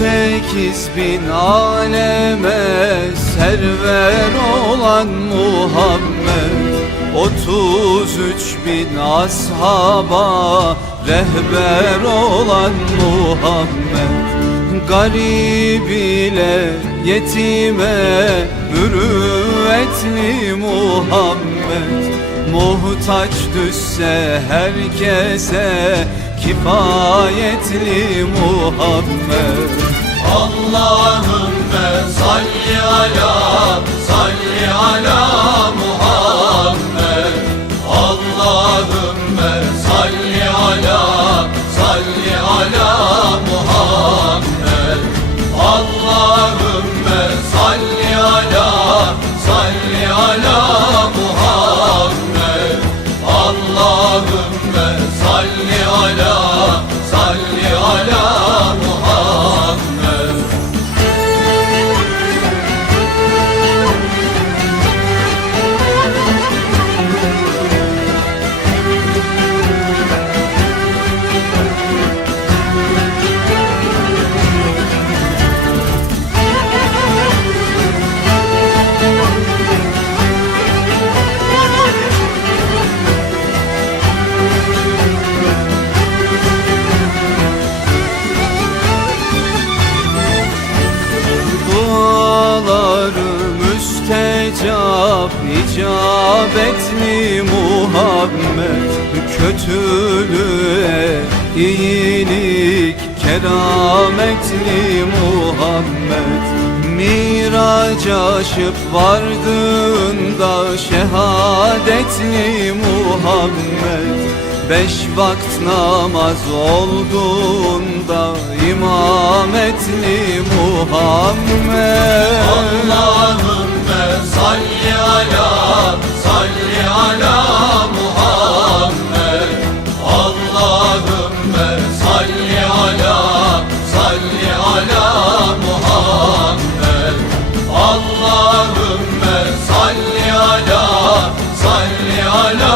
sekiz bin aleme server olan Muhammed. Otuz üç bin ashaba rehber olan Muhammed. Garip ile yetime mürüvvetli Muhammed. Muhtaç düşse herkese kifayetli Muhammed Allahümme salli ala salli ala Muhammed. Allahümme salli ala salli ala Muhammed. Allahümme salli ala salli ala Muhammed. Allahümme salli ala salli ala Muhammed müstecap icabetli Muhammed. Kötülüğe iyilik kerametli Muhammed. Miraç aşıp vardığında şehadetli Muhammed. Beş vakt namaz olduğunda imametli Muhammed. Allahümme salli ala salli ala Muhammed. Allahümme salli ala salli ala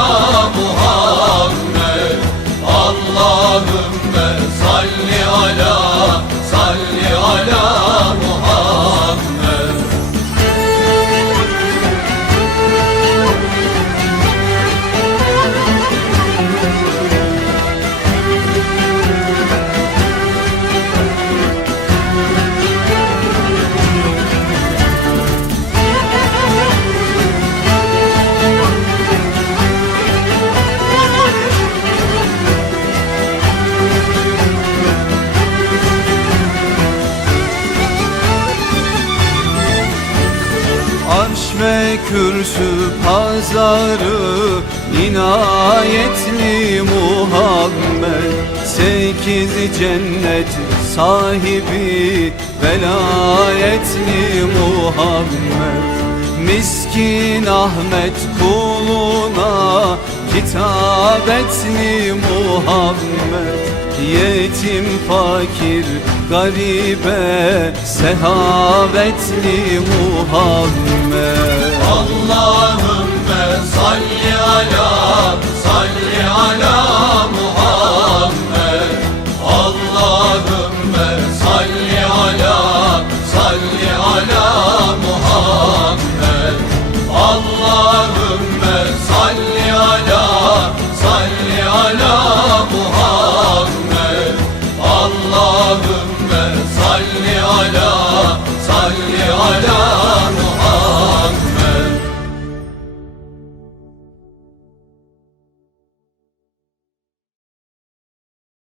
Arş ve kürsü pazarı inayetli Muhammed. Sekiz cennet sahibi velayetli Muhammed. Miskin Ahmet kuluna kitabetli Muhammed Yetim fakir garibe sehavetli Muhammed. Allahümme salli ala